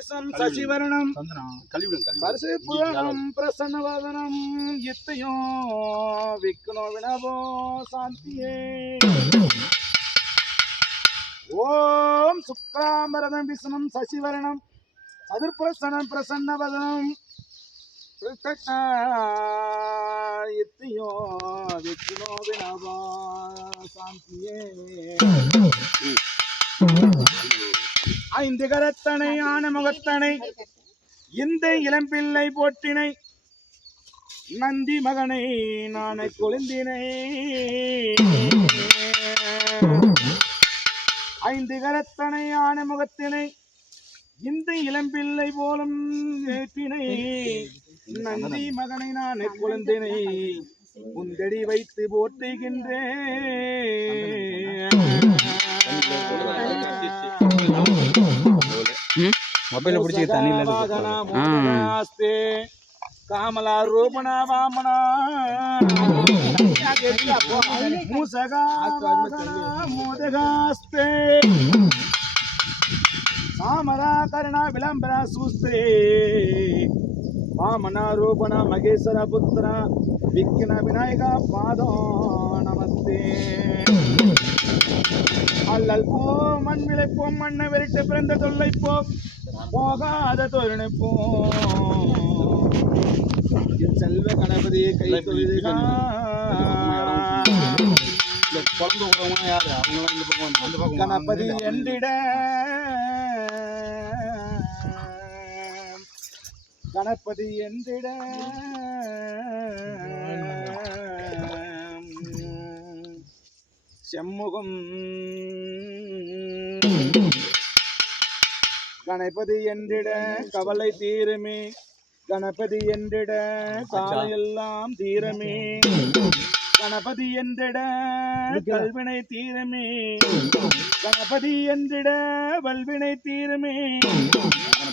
விசம் சசிவரணம் சரசிபுரம் பிரசன்னவதனம் இத்தையோ விக்னோ வினவோ சாந்தியே. ஓம் சுக்ராம்பரதம் விஷ்ணம் சசிவரணம் சதுர்பிரசனம் பிரசன்னவதனம். இத்தையோ விக்னோ வினவோ சாந்தியே. ஐந்து கரத்தனை ஆன முகத்தனை இந்த இளம்பிள்ளை போற்றினை நந்தி மகனை நான கொழுந்தினை. ஐந்து கரத்தனை ஆன முகத்தினை இந்த இளம்பிள்ளை போலும் ஏற்றினை நந்தி மகனை நானை குழந்தினை. உந்தடி வைத்து போற்றுகின்றேன் மொபைல பிடிச்சி தண்ணியில ஆஸ்தே காமலா ரூபண வாமன. மூசகா மோதகாஸ்தே. சாமரா கருணா விளம்பர சூஸ்தே. வாமன ரூபண மகேஸ்வர புத்திர விக்ன விநாயக பாதோ நமஸ்தே. அல்லல் போ மண் விளைப்போம் மண்ணை விரட்டு பிறந்த தொல்லை போ. போகாத என் செல்வ கணபதியை கை குழந்தை விடுறவங்க யாரு? அவங்களாம் இந்த பக்கம் அந்த பக்கம் கணபதி என்றிட. கணபதி என்றிட. செம்முகம். கணபதி என்றிட கவலை தீருமே. கணபதி என்றிட காலையெல்லாம் தீரமே. கணபதி என்றிட கல்வினை தீரமே. கணபதி என்றிட வல்வினை தீரமே.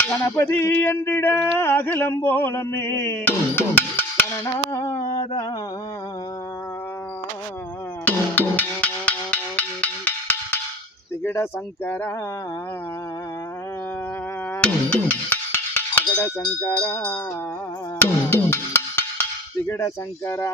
கணபதி என்றிட அகிலம் போலமே. கணநாதா. திகிட சங்கரா. அகட சங்கரா திகிட சங்கரா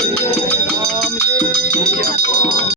Yeah.